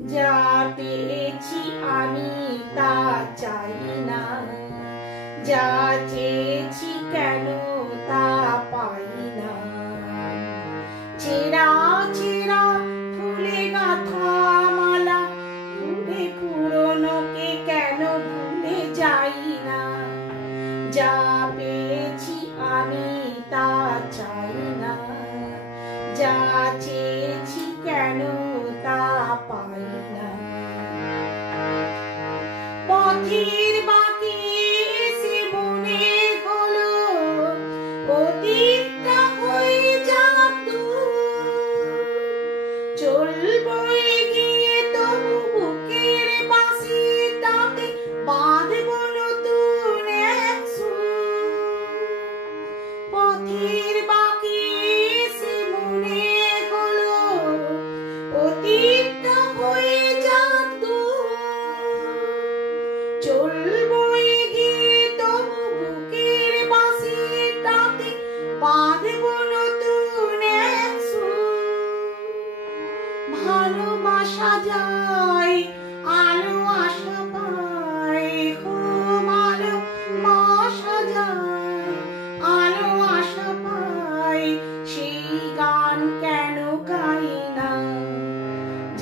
যা পেয়েছি আমি তা চাই না, যা চেয়েছি কেন তা পাই না। ছেঁড়া ছেঁড়া ফুলে গাঁথা মালা, ফুলে পুরনোকে কেন ভুলে যাই না। যা পেয়েছি আমি তা চাই না, যা চেয়েছি কেন তা পাই না। পথের বাঁকে এসে মনে হলো অতীতটা হয়ে যাক দূর। চলবো এগিয়ে তবু বুকের বাঁশিটাতে বাঁধবো নতুন এক সুর। পথের বাঁকে এসে মনে হলো অতীতটা হয়ে যাক দূর। চলবো এগিয়ে তবু বুকের বাঁশিটাতে বাঁধবো নতুন এক সুর। ভালোবাসা যায় আলো আশা পায়, খুব আলো বাসা যায় আলো আশা পায়। সেই গান কেন গাই না?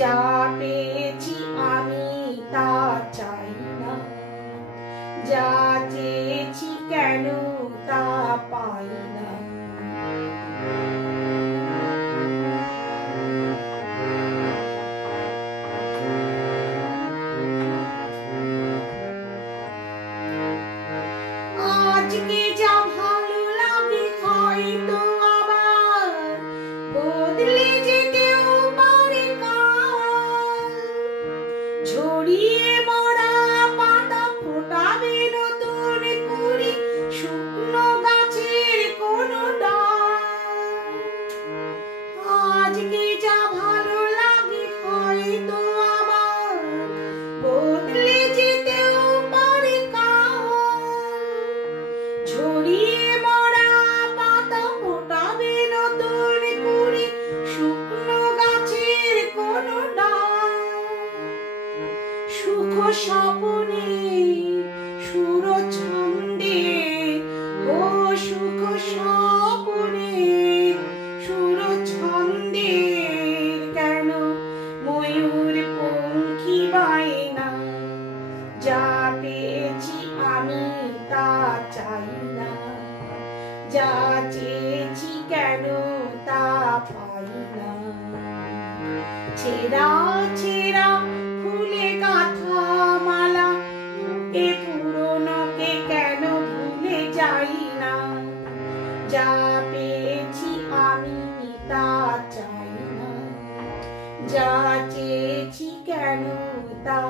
যা পেয়েছি আমি তা চাই না, যা চেয়েছি কেন তা পাই না। আজকে যা ভালো লাগে হয়তো আবার বদলে যেতেও পারে কাল। ঝরিয়ে মরা পাতা ফোটাবে নতুন কুড়ি, শুকনো গাছের কোনো ডাল। আজকে যা ভালো লাগে হয়তো আবার বদলে যেতেও পারে কাল। ঝরিয়ে মরা পাতা ফোটাবে নতুন কুড়ি, শুকনো গাছের কোনো ডাল। সুখ স্বপনে সুর ছন্দে, ও সুখ স্বপনে সুর ছন্দে কেন ময়ূর পঙ্খী বায়না। যা পেয়েছি আমি তা চাই না, যা চেয়েছি কেন তা পাই না। ছেঁড়া ছেঁড়া ফুলে গাঁথা মালা, এ পুরনোকে কেন ভুলে যাই না। যা পেয়েছি আমি তা চাই না, যা চেয়েছি কেন তা